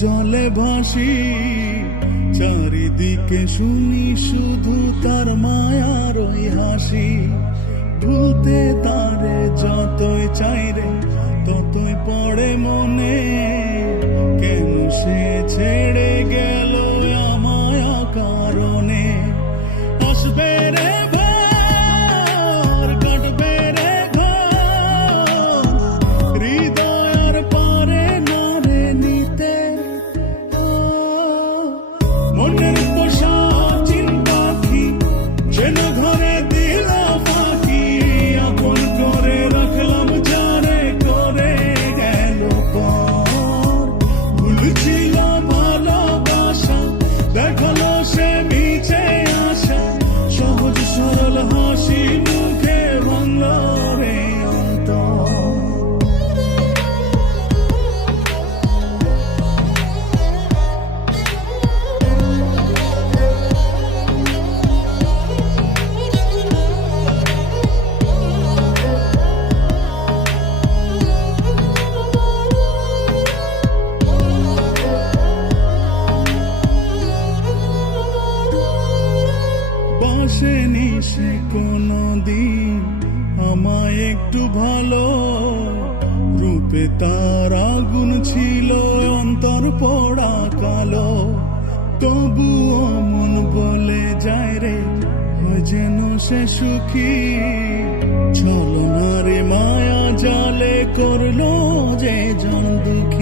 জলে ভাসি, চারিদিকে শুনি শুধু তার মায়ার ওই হাসি। ভুলতে তারে যতই চাই রে ততই পড়ে মনে, কেন সে ছেড়ে গেল আমায় কারণে। আসবে রে ভোর, কাটবে রে ঘোর, হৃদয়ের পরে নড়ে নিতে। মনের পোষা চিন পাখি যেন ঘরে দিল পাখি, আপন করে রাখলাম যারে করে গেল পর। ভুল ছিল ভালোবাসা, দেখালো সে মিছে আশা, সহজ সরল হাসি মুখে ভাঙল রে অন্তর। বাসেনি সে কোনদিন আমায় একটু ভালো, রূপে তার আগুন ছিল অন্তর পোড়া কালো। তবুও মন বলে যায় রে হয় যেন সে সুখী, ছলনারে মায়া জালে করলো যে জন দুঃখী।